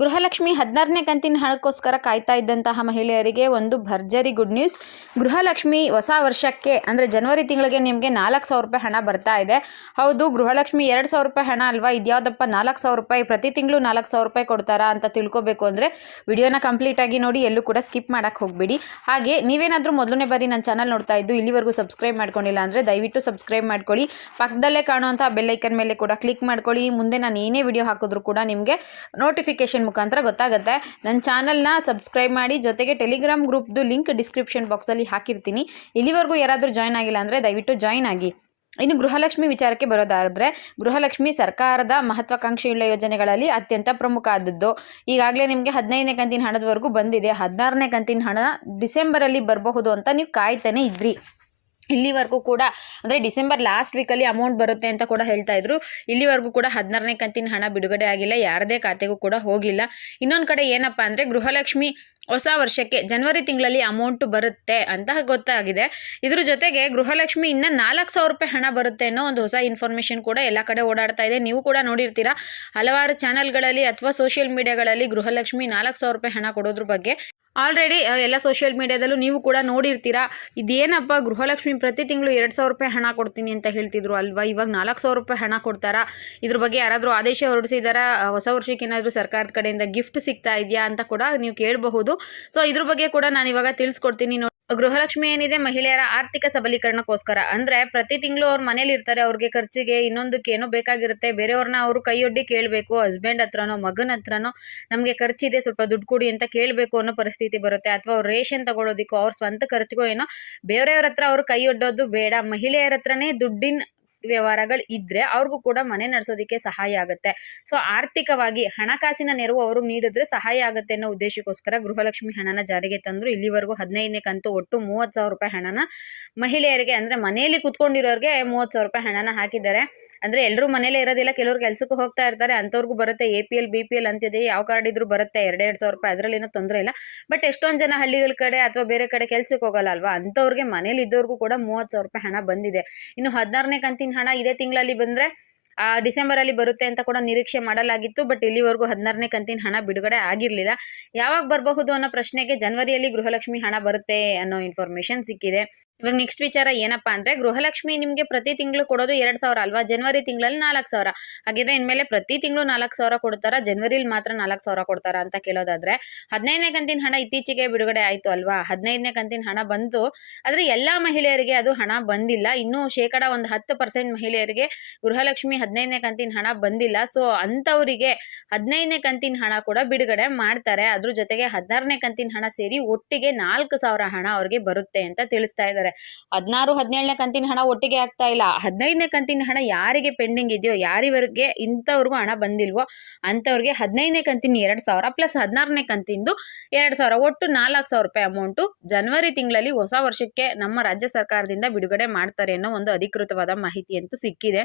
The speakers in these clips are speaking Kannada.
ಗೃಹಲಕ್ಷ್ಮಿ ಹದಿನಾರನೇ ಕಂತಿನ ಹಣಕ್ಕೋಸ್ಕರ ಕಾಯ್ತಾ ಇದ್ದಂತಹ ಮಹಿಳೆಯರಿಗೆ ಒಂದು ಭರ್ಜರಿ ಗುಡ್ ನ್ಯೂಸ್. ಗೃಹಲಕ್ಷ್ಮಿ ಹೊಸ ವರ್ಷಕ್ಕೆ ಅಂದರೆ ಜನವರಿ ತಿಂಗಳಿಗೆ ನಿಮಗೆ ನಾಲ್ಕು ಸಾವಿರ ರೂಪಾಯಿ ಹಣ ಬರ್ತಾ ಇದೆ. ಹೌದು, ಗೃಹಲಕ್ಷ್ಮಿ ಎರಡು ಸಾವಿರ ರೂಪಾಯಿ ಹಣ ಅಲ್ವಾ? ಇದ್ಯಾವುದಪ್ಪ ನಾಲ್ಕು ಸಾವಿರ ರೂಪಾಯಿ? ಪ್ರತಿ ತಿಂಗಳು ನಾಲ್ಕು ಸಾವಿರ ರೂಪಾಯಿ ಕೊಡ್ತಾರಾ ಅಂತ ತಿಳ್ಕೊಬೇಕು ಅಂದರೆ ವಿಡಿಯೋನ ಕಂಪ್ಲೀಟಾಗಿ ನೋಡಿ, ಎಲ್ಲೂ ಕೂಡ ಸ್ಕಿಪ್ ಮಾಡೋಕ್ಕೆ ಹೋಗಬೇಡಿ. ಹಾಗೆ ನೀವೇನಾದರೂ ಮೊದಲನೇ ಬಾರಿ ನನ್ನ ಚಾನಲ್ ನೋಡ್ತಾ ಇದ್ದು ಇಲ್ಲಿವರೆಗೂ ಸಬ್ಸ್ಕ್ರೈಬ್ ಮಾಡ್ಕೊಂಡಿಲ್ಲ ಅಂದರೆ ದಯವಿಟ್ಟು ಸಬ್ಸ್ಕ್ರೈಬ್ ಮಾಡ್ಕೊಳ್ಳಿ. ಪಕ್ಕದಲ್ಲೇ ಕಾಣುವಂಥ ಬೆಲ್ಲೈಕನ್ ಮೇಲೆ ಕೂಡ ಕ್ಲಿಕ್ ಮಾಡ್ಕೊಳ್ಳಿ. ಮುಂದೆ ನಾನು ಏನೇ ವಿಡಿಯೋ ಹಾಕಿದ್ರು ಕೂಡ ನಿಮಗೆ ನೋಟಿಫಿಕೇಷನ್ ಮುಖಾಂತರ ಗೊತ್ತಾಗುತ್ತೆ. ನನ್ನ ಚಾನಲ್ನ ಸಬ್ಸ್ಕ್ರೈಬ್ ಮಾಡಿ, ಜೊತೆಗೆ ಟೆಲಿಗ್ರಾಮ್ ಗ್ರೂಪ್ದು ಲಿಂಕ್ ಡಿಸ್ಕ್ರಿಪ್ಷನ್ ಬಾಕ್ಸಲ್ಲಿ ಹಾಕಿರ್ತೀನಿ. ಇಲ್ಲಿವರೆಗೂ ಯಾರಾದರೂ ಜಾಯ್ನ್ ಆಗಿಲ್ಲ ಅಂದರೆ ದಯವಿಟ್ಟು ಜಾಯ್ನ್ ಆಗಿ. ಇನ್ನು ಗೃಹಲಕ್ಷ್ಮಿ ವಿಚಾರಕ್ಕೆ ಬರೋದಾದರೆ, ಗೃಹಲಕ್ಷ್ಮಿ ಸರ್ಕಾರದ ಮಹತ್ವಾಕಾಂಕ್ಷೆಯುಳ್ಳ ಯೋಜನೆಗಳಲ್ಲಿ ಅತ್ಯಂತ ಪ್ರಮುಖ ಆದದ್ದು. ಈಗಾಗಲೇ ನಿಮಗೆ ಹದಿನೈದನೇ ಕಂತಿನ ಹಣದವರೆಗೂ ಬಂದಿದೆ. ಹದಿನಾರನೇ ಕಂತಿನ ಹಣ ಡಿಸೆಂಬರಲ್ಲಿ ಬರಬಹುದು ಅಂತ ನೀವು ಕಾಯ್ತಾನೆ ಇದ್ರಿ. ಇಲ್ಲಿವರೆಗೂ ಕೂಡ, ಅಂದರೆ ಡಿಸೆಂಬರ್ ಲಾಸ್ಟ್ ವೀಕಲ್ಲಿ ಅಮೌಂಟ್ ಬರುತ್ತೆ ಅಂತ ಕೂಡ ಹೇಳ್ತಾ ಇದ್ರು. ಇಲ್ಲಿವರೆಗೂ ಕೂಡ ಹದಿನಾರನೇ ಕಂತಿನ ಹಣ ಬಿಡುಗಡೆ ಆಗಿಲ್ಲ, ಯಾರದೇ ಖಾತೆಗೂ ಕೂಡ ಹೋಗಿಲ್ಲ. ಇನ್ನೊಂದು ಕಡೆ ಏನಪ್ಪ ಅಂದರೆ ಗೃಹಲಕ್ಷ್ಮಿ ಹೊಸ ವರ್ಷಕ್ಕೆ ಜನವರಿ ತಿಂಗಳಲ್ಲಿ ಅಮೌಂಟ್ ಬರುತ್ತೆ ಅಂತ ಗೊತ್ತಾಗಿದೆ. ಇದ್ರ ಜೊತೆಗೆ ಗೃಹಲಕ್ಷ್ಮಿ ಇನ್ನ ನಾಲ್ಕು ಸಾವಿರ ರೂಪಾಯಿ ಹಣ ಬರುತ್ತೆ ಅನ್ನೋ ಒಂದು ಹೊಸ ಇನ್ಫಾರ್ಮೇಷನ್ ಕೂಡ ಎಲ್ಲ ಕಡೆ ಓಡಾಡ್ತಾ ಇದೆ. ನೀವು ಕೂಡ ನೋಡಿರ್ತೀರಾ, ಹಲವಾರು ಚಾನೆಲ್ಗಳಲ್ಲಿ ಅಥವಾ ಸೋಷಿಯಲ್ ಮೀಡಿಯಾಗಳಲ್ಲಿ ಗೃಹಲಕ್ಷ್ಮಿ ನಾಲ್ಕು ಸಾವಿರ ರೂಪಾಯಿ ಹಣ ಕೊಡೋದ್ರ ಬಗ್ಗೆ. ಆಲ್ರೆಡಿ ಎಲ್ಲ ಸೋಷಿಯಲ್ ಮೀಡಿಯಾದಲ್ಲೂ ನೀವು ಕೂಡ ನೋಡಿರ್ತೀರಾ, ಇದೇನಪ್ಪ ಗೃಹಲಕ್ಷ್ಮಿ ಪ್ರತಿ ತಿಂಗಳು ಎರಡು ಸಾವಿರ ರೂಪಾಯಿ ಹಣ ಕೊಡ್ತೀನಿ ಅಂತ ಹೇಳ್ತಿದ್ರು ಅಲ್ವಾ? ಇವಾಗ ನಾಲ್ಕು ಸಾವಿರ ರೂಪಾಯಿ ಹಣ ಕೊಡ್ತಾರಾ? ಇದ್ರ ಬಗ್ಗೆ ಯಾರಾದರೂ ಆದೇಶ ಹೊರಡಿಸಿದಾರಾ? ಹೊಸ ವರ್ಷಕ್ಕೆ ಏನಾದರೂ ಸರ್ಕಾರದ ಕಡೆಯಿಂದ ಗಿಫ್ಟ್ ಸಿಗ್ತಾ ಇದೆಯಾ ಅಂತ ಕೂಡ ನೀವು ಕೇಳಬಹುದು. ಸೊ ಇದ್ರ ಬಗ್ಗೆ ಕೂಡ ನಾನು ಇವಾಗ ತಿಳಿಸ್ಕೊಡ್ತೀನಿ. ಗೃಹಲಕ್ಷ್ಮಿ ಏನಿದೆ, ಮಹಿಳೆಯರ ಆರ್ಥಿಕ ಸಬಲೀಕರಣಕ್ಕೋಸ್ಕರ. ಅಂದ್ರೆ ಪ್ರತಿ ತಿಂಗಳು ಅವ್ರ ಮನೇಲಿ ಇರ್ತಾರೆ, ಅವ್ರಿಗೆ ಖರ್ಚಿಗೆ ಇನ್ನೊಂದಕ್ಕೆ ಏನೋ ಬೇಕಾಗಿರುತ್ತೆ. ಬೇರೆಯವ್ರನ್ನ ಅವರು ಕೈಯೊಡ್ಡಿ ಕೇಳಬೇಕು ಹಸ್ಬೆಂಡ್ ಹತ್ರನೋ, ಮಗನ ಹತ್ರನೋ, ನಮಗೆ ಖರ್ಚಿದೆ, ಸ್ವಲ್ಪ ದುಡ್ಡು ಕೊಡಿ ಅಂತ ಕೇಳಬೇಕು ಅನ್ನೋ ಪರಿಸ್ಥಿತಿ ಬರುತ್ತೆ. ಅಥವಾ ಅವ್ರು ರೇಷನ್ ತಗೊಳ್ಳೋದಕ್ಕೋ ಅವ್ರ ಸ್ವಂತ ಖರ್ಚಿಗೋ ಏನೋ, ಬೇರೆಯವ್ರ ಹತ್ರ ಅವರು ಕೈಯೊಡ್ಡೋದು ಬೇಡ. ಮಹಿಳೆಯರ ಹತ್ರನೇ ದುಡ್ಡಿನ ವ್ಯವಹಾರಗಳು ಇದ್ದರೆ ಅವ್ರಿಗೂ ಕೂಡ ಮನೆ ನಡೆಸೋದಕ್ಕೆ ಸಹಾಯ ಆಗುತ್ತೆ. ಸೊ ಆರ್ಥಿಕವಾಗಿ ಹಣಕಾಸಿನ ನೆರವು ಅವರು ನೀಡಿದ್ರೆ ಸಹಾಯ ಆಗುತ್ತೆ ಅನ್ನೋ ಉದ್ದೇಶಕ್ಕೋಸ್ಕರ ಗೃಹಲಕ್ಷ್ಮಿ ಹಣನ ಜಾರಿಗೆ ತಂದ್ರು. ಇಲ್ಲಿವರೆಗೂ ಹದಿನೈದನೇ ಕಂತು ಒಟ್ಟು ಮೂವತ್ತು ಸಾವಿರ ರೂಪಾಯಿ ಹಣನ ಮಹಿಳೆಯರಿಗೆ, ಅಂದ್ರೆ ಮನೆಯಲ್ಲಿ ಕುತ್ಕೊಂಡಿರೋರಿಗೆ ಮೂವತ್ತು ಸಾವಿರ ರೂಪಾಯಿ ಹಣನ ಹಾಕಿದ್ದಾರೆ. ಅಂದರೆ ಎಲ್ಲರೂ ಮನೇಲೇ ಇರೋದಿಲ್ಲ, ಕೆಲವರು ಕೆಲಸಕ್ಕೆ ಹೋಗ್ತಾ ಇರ್ತಾರೆ, ಅಂಥವ್ರಿಗೂ ಬರುತ್ತೆ A P L B P L ಅಂತಿದೆ, ಯಾವ ಕಾರ್ಡ್ ಇದ್ರೂ ಬರುತ್ತೆ, ಎರಡೆರಡು ಸಾವಿರ ರೂಪಾಯಿ, ಅದರಲ್ಲೇನೂ ತೊಂದರೆ ಇಲ್ಲ. ಬಟ್ ಎಷ್ಟೊಂದು ಜನ ಹಳ್ಳಿಗಳ ಕಡೆ ಅಥವಾ ಬೇರೆ ಕಡೆ ಕೆಲಸಕ್ಕೆ ಹೋಗಲ್ಲ ಅಲ್ವಾ ಅಂಥವ್ರಿಗೆ ಮನೇಲಿ ಇದ್ದವ್ರಿಗೂ ಕೂಡ ಮೂವತ್ತು ಸಾವಿರ ರೂಪಾಯಿ ಹಣ ಬಂದಿದೆ. ಇನ್ನು ಹದಿನಾರನೇ ಕಂತಿನ ಹಣ ಇದೇ ತಿಂಗಳಲ್ಲಿ ಬಂದರೆ, ಆ ಡಿಸೆಂಬರಲ್ಲಿ ಬರುತ್ತೆ ಅಂತ ಕೂಡ ನಿರೀಕ್ಷೆ ಮಾಡಲಾಗಿತ್ತು. ಬಟ್ ಇಲ್ಲಿವರೆಗೂ ಹದಿನಾರನೇ ಕಂತಿನ ಹಣ ಬಿಡುಗಡೆ ಆಗಿರಲಿಲ್ಲ. ಯಾವಾಗ ಬರಬಹುದು ಅನ್ನೋ ಪ್ರಶ್ನೆಗೆ ಜನವರಿಯಲ್ಲಿ ಗೃಹಲಕ್ಷ್ಮಿ ಹಣ ಬರುತ್ತೆ ಅನ್ನೋ ಇನ್ಫಾರ್ಮೇಷನ್ ಸಿಕ್ಕಿದೆ. ಇವಾಗ ನೆಕ್ಸ್ಟ್ ವಿಚಾರ ಏನಪ್ಪಾ ಅಂದ್ರೆ ಗೃಹಲಕ್ಷ್ಮಿ ನಿಮಗೆ ಪ್ರತಿ ತಿಂಗಳು ಕೊಡೋದು ಎರಡು ಸಾವಿರ ಅಲ್ವಾ? ಜನವರಿ ತಿಂಗಳಲ್ಲಿ ನಾಲ್ಕು ಸಾವಿರ. ಹಾಗಿದ್ರೆ ಇನ್ಮೇಲೆ ಪ್ರತಿ ತಿಂಗಳು ನಾಲ್ಕು ಸಾವಿರ ಕೊಡ್ತಾರಾ? ಜನವರಿಲಿ ಮಾತ್ರ ನಾಲ್ಕು ಸಾವಿರ ಕೊಡ್ತಾರಾ ಅಂತ ಕೇಳೋದಾದ್ರೆ ಹದಿನೈದನೇ ಕಂತಿನ ಹಣ ಇತ್ತೀಚೆಗೆ ಬಿಡುಗಡೆ ಆಯ್ತು ಅಲ್ವಾ? ಹದಿನೈದನೇ ಕಂತಿನ ಹಣ ಬಂತು. ಆದ್ರೆ ಎಲ್ಲಾ ಮಹಿಳೆಯರಿಗೆ ಅದು ಹಣ ಬಂದಿಲ್ಲ. ಇನ್ನೂ ಶೇಕಡ ಒಂದು ಹತ್ತು ಪರ್ಸೆಂಟ್ ಮಹಿಳೆಯರಿಗೆ ಗೃಹಲಕ್ಷ್ಮಿ ಹದಿನೈದನೇ ಕಂತಿನ ಹಣ ಬಂದಿಲ್ಲ. ಸೊ ಅಂತವರಿಗೆ ಹದಿನೈದನೇ ಕಂತಿನ ಹಣ ಕೂಡ ಬಿಡುಗಡೆ ಮಾಡ್ತಾರೆ. ಅದ್ರ ಜೊತೆಗೆ ಹದಿನಾರನೇ ಕಂತಿನ ಹಣ ಸೇರಿ ಒಟ್ಟಿಗೆ ನಾಲ್ಕು ಸಾವಿರ ಹಣ ಅವ್ರಿಗೆ ಬರುತ್ತೆ ಅಂತ ತಿಳಿಸ್ತಾ ಇದ್ದಾರೆ. ಹದಿನಾರು, ಹದಿನೇಳನೇ ಕಂತಿನ ಹಣ ಒಟ್ಟಿಗೆ ಆಗ್ತಾ ಇಲ್ಲ. ಹದಿನೈದನೇ ಕಂತಿನ ಹಣ ಯಾರಿಗೆ ಪೆಂಡಿಂಗ್ ಇದೆಯೋ, ಯಾರಿವರೆಗೆ ಇಂಥವ್ರಿಗೂ ಹಣ ಬಂದಿಲ್ವೋ, ಅಂಥವ್ರಿಗೆ ಹದಿನೈದನೇ ಕಂತಿನ ಎರಡು ಸಾವಿರ ಪ್ಲಸ್ ಹದಿನಾರನೇ ಕಂತಿಂದು ಎರಡು ಸಾವಿರ, ಒಟ್ಟು ನಾಲ್ಕು ಸಾವಿರ ರೂಪಾಯಿ ಅಮೌಂಟು ಜನವರಿ ತಿಂಗಳಲ್ಲಿ ಹೊಸ ವರ್ಷಕ್ಕೆ ನಮ್ಮ ರಾಜ್ಯ ಸರ್ಕಾರದಿಂದ ಬಿಡುಗಡೆ ಮಾಡ್ತಾರೆ ಅನ್ನೋ ಒಂದು ಅಧಿಕೃತವಾದ ಮಾಹಿತಿ ಅಂತೂ ಸಿಕ್ಕಿದೆ.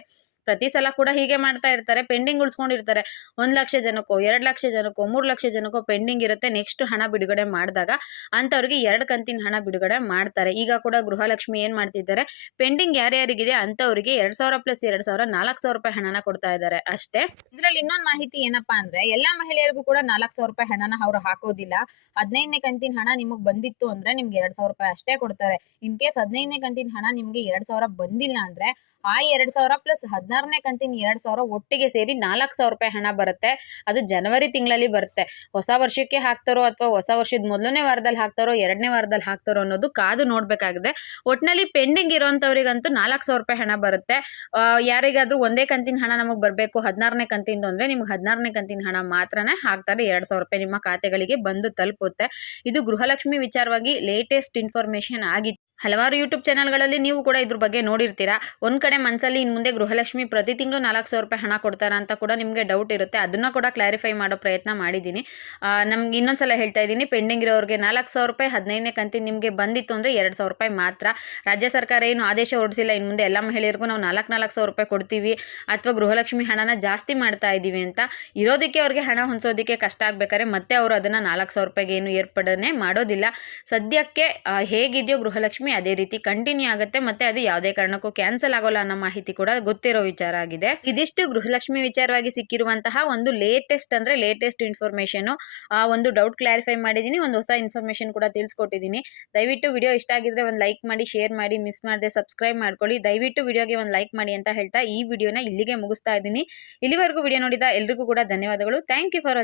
ಪ್ರತಿ ಸಲ ಕೂಡ ಹೀಗೆ ಮಾಡ್ತಾ ಇರ್ತಾರೆ, ಪೆಂಡಿಂಗ್ ಉಳಿಸ್ಕೊಂಡಿರ್ತಾರೆ. ಒಂದು ಲಕ್ಷ ಜನಕ್ಕೋ, ಎರಡು ಲಕ್ಷ ಜನಕ್ಕೋ, ಮೂರು ಲಕ್ಷ ಜನಕ್ಕೋ ಪೆಂಡಿಂಗ್ ಇರುತ್ತೆ. ನೆಕ್ಸ್ಟ್ ಹಣ ಬಿಡುಗಡೆ ಮಾಡಿದಾಗ ಅಂಥವ್ರಿಗೆ ಎರಡು ಕಂತಿನ ಹಣ ಬಿಡುಗಡೆ ಮಾಡ್ತಾರೆ. ಈಗ ಕೂಡ ಗೃಹಲಕ್ಷ್ಮಿ ಏನು ಮಾಡ್ತಿದ್ದಾರೆ, ಪೆಂಡಿಂಗ್ ಯಾರ್ಯಾರಿಗಿದೆ ಅಂಥವ್ರಿಗೆ ಎರಡು ಸಾವಿರ ಪ್ಲಸ್ ಎರಡು ಸಾವಿರ ನಾಲ್ಕು ಸಾವಿರ ರೂಪಾಯಿ ಹಣನ ಕೊಡ್ತಾ ಇದ್ದಾರೆ ಅಷ್ಟೇ. ಇದರಲ್ಲಿ ಇನ್ನೊಂದು ಮಾಹಿತಿ ಏನಪ್ಪಾ ಅಂದ್ರೆ, ಎಲ್ಲ ಮಹಿಳೆಯರಿಗೂ ಕೂಡ ನಾಲ್ಕು ಸಾವಿರ ರೂಪಾಯಿ ಹಣನ ಅವರು ಹಾಕೋದಿಲ್ಲ. ಹದಿನೈದನೇ ಕಂತಿನ ಹಣ ನಿಮಗೆ ಬಂದಿತ್ತು ಅಂದ್ರೆ ನಿಮ್ಗೆ ಎರಡು ಸಾವಿರ ರೂಪಾಯಿ ಅಷ್ಟೇ ಕೊಡ್ತಾರೆ. ಇನ್ ಕೇಸ್ ಹದಿನೈದನೇ ಕಂತಿನ ಹಣ ನಿಮ್ಗೆ ಎರಡು ಸಾವಿರ ಬಂದಿಲ್ಲ ಅಂದ್ರೆ ಆ ಎರಡ್ ಸಾವಿರ ಪ್ಲಸ್ ಹದಿನಾರನೇ ಕಂತಿನ ಎರಡ್ ಸಾವಿರ ಒಟ್ಟಿಗೆ ಸೇರಿ ನಾಲ್ಕು ಸಾವಿರ ರೂಪಾಯಿ ಹಣ ಬರುತ್ತೆ. ಅದು ಜನವರಿ ತಿಂಗಳಲ್ಲಿ ಬರುತ್ತೆ. ಹೊಸ ವರ್ಷಕ್ಕೆ ಹಾಕ್ತಾರೋ ಅಥವಾ ಹೊಸ ವರ್ಷದ ಮೊದಲನೇ ವಾರದಲ್ಲಿ ಹಾಕ್ತಾರೋ ಎರಡನೇ ವಾರದಲ್ಲಿ ಹಾಕ್ತಾರೋ ಅನ್ನೋದು ಕಾದು ನೋಡ್ಬೇಕಾಗಿದೆ. ಒಟ್ಟಿನಲ್ಲಿ ಪೆಂಡಿಂಗ್ ಇರೋಂಥವ್ರಿಗಂತೂ ನಾಲ್ಕು ಸಾವಿರ ರೂಪಾಯಿ ಹಣ ಬರುತ್ತೆ. ಯಾರಿಗಾದ್ರೂ ಒಂದೇ ಕಂತಿನ ಹಣ ನಮಗೆ ಬರಬೇಕು, ಹದಿನಾರನೇ ಕಂತಿಂದು ಅಂದ್ರೆ ನಿಮ್ಗೆ ಹದಿನಾರನೇ ಕಂತಿನ ಹಣ ಮಾತ್ರನೇ ಹಾಕ್ತಾರೆ. ಎರಡ್ ಸಾವಿರ ರೂಪಾಯಿ ನಿಮ್ಮ ಖಾತೆಗಳಿಗೆ ಬಂದು ತಲುಪುತ್ತೆ. ಇದು ಗೃಹಲಕ್ಷ್ಮಿ ವಿಚಾರವಾಗಿ ಲೇಟೆಸ್ಟ್ ಇನ್ಫಾರ್ಮೇಶನ್ ಆಗಿತ್ತು. ಹಲವಾರು ಯೂಟ್ಯೂಬ್ ಚಾನೆಲ್ಗಳಲ್ಲಿ ನೀವು ಕೂಡ ಇದ್ರ ಬಗ್ಗೆ ನೋಡಿರ್ತೀರಾ. ಒಂದು ಕಡೆ ಮನಸ್ಸಲ್ಲಿ ಇನ್ನು ಮುಂದೆ ಗೃಹಲಕ್ಷ್ಮಿ ಪ್ರತಿ ತಿಂಗಳು ನಾಲ್ಕು ಸಾವಿರ ರೂಪಾಯಿ ಹಣ ಕೊಡ್ತಾರ ಅಂತ ಕೂಡ ನಿಮಗೆ ಡೌಟ್ ಇರುತ್ತೆ. ಅದನ್ನು ಕೂಡ ಕ್ಲಾರಿಫೈ ಮಾಡೋ ಪ್ರಯತ್ನ ಮಾಡಿದ್ದೀನಿ. ನಮ್ಗೆ ಇನ್ನೊಂದ್ಸಲ ಹೇಳ್ತಾ ಇದ್ದೀನಿ. ಪೆಂಡಿಂಗ್ ಇರೋರಿಗೆ ನಾಲ್ಕು ಸಾವಿರ ರೂಪಾಯಿ ಹದಿನೈದನೇ ಕಂತಿನ ನಿಮಗೆ ಬಂದಿತ್ತು ಅಂದರೆ ಎರಡು ಸಾವಿರ ರೂಪಾಯಿ ಮಾತ್ರ. ರಾಜ್ಯ ಸರ್ಕಾರ ಏನು ಆದೇಶ ಹೊರಡಿಸಿಲ್ಲ. ಇನ್ನು ಮುಂದೆ ಎಲ್ಲ ಮಹಿಳೆಯರಿಗೂ ನಾವು ನಾಲ್ಕು ನಾಲ್ಕು ಸಾವಿರ ರೂಪಾಯಿ ಕೊಡ್ತೀವಿ. ಅಥವಾ ಗೃಹಲಕ್ಷ್ಮಿ ಹಣನ ಜಾಸ್ತಿ ಮಾಡ್ತಾ ಇದ್ದೀವಿ ಅಂತ. ಇರೋದಕ್ಕೆ ಅವ್ರಿಗೆ ಹಣ ಹೊಂದಿಸೋದಕ್ಕೆ ಕಷ್ಟ ಆಗ್ಬೇಕಾದ್ರೆ ಮತ್ತೆ ಅವರು ಅದನ್ನು ನಾಲ್ಕು ಸಾವಿರ ರೂಪಾಯಿಗೆ ಏನು ಏರ್ಪಡನೆ ಮಾಡೋದಿಲ್ಲ. ಸದ್ಯಕ್ಕೆ ಹೇಗಿದೆಯೋ ಗೃಹಲಕ್ಷ್ಮಿ ಗೃಹಲಕ್ಷ್ಮಿ ಅದೇ ರೀತಿ ಕಂಟಿನ್ಯೂ ಆಗುತ್ತೆ ಮತ್ತೆ ಅದು ಯಾವುದೇ ಕಾರಣಕ್ಕೂ ಕ್ಯಾನ್ಸಲ್ ಆಗೋಲ್ಲ ಅನ್ನೋ ಮಾಹಿತಿ ಕೂಡ ಗೊತ್ತಿರೋ ವಿಚಾರ ಆಗಿದೆ. ಇದಿಷ್ಟು ಗೃಹಲಕ್ಷ್ಮಿ ವಿಚಾರವಾಗಿ ಸಿಕ್ಕಿರುವಂತಹ ಒಂದು ಲೇಟೆಸ್ಟ್ ಅಂದ್ರೆ ಲೇಟೆಸ್ಟ್ ಇನ್ಫಾರ್ಮೇಶನ್ ಒಂದು ಡೌಟ್ ಕ್ಲಾರಿಫೈ ಮಾಡಿದೀನಿ ಒಂದು ಹೊಸ ಇನ್ಫಾರ್ಮೇಶನ್ ಕೂಡ ತಿಳಿಸ್ಕೊಟ್ಟಿದ್ದೀನಿ. ದಯವಿಟ್ಟು ವಿಡಿಯೋ ಇಷ್ಟ ಆಗಿದ್ರೆ ಒಂದು ಲೈಕ್ ಮಾಡಿ ಶೇರ್ ಮಾಡಿ ಮಿಸ್ ಮಾಡದೆ ಸಬ್ಸ್ಕ್ರೈಬ್ ಮಾಡ್ಕೊಳ್ಳಿ. ದಯವಿಟ್ಟು ವಿಡಿಯೋಗೆ ಒಂದು ಲೈಕ್ ಮಾಡಿ ಅಂತ ಹೇಳ್ತಾ ಈ ವಿಡಿಯೋನ ಇಲ್ಲಿಗೆ ಮುಗಿಸ್ತಾ ಇದ್ದೀನಿ. ಇಲ್ಲಿವರೆಗೂ ವಿಡಿಯೋ ನೋಡಿದ ಎಲ್ರಿಗೂ ಕೂಡ ಧನ್ಯವಾದಗಳು. Thank you for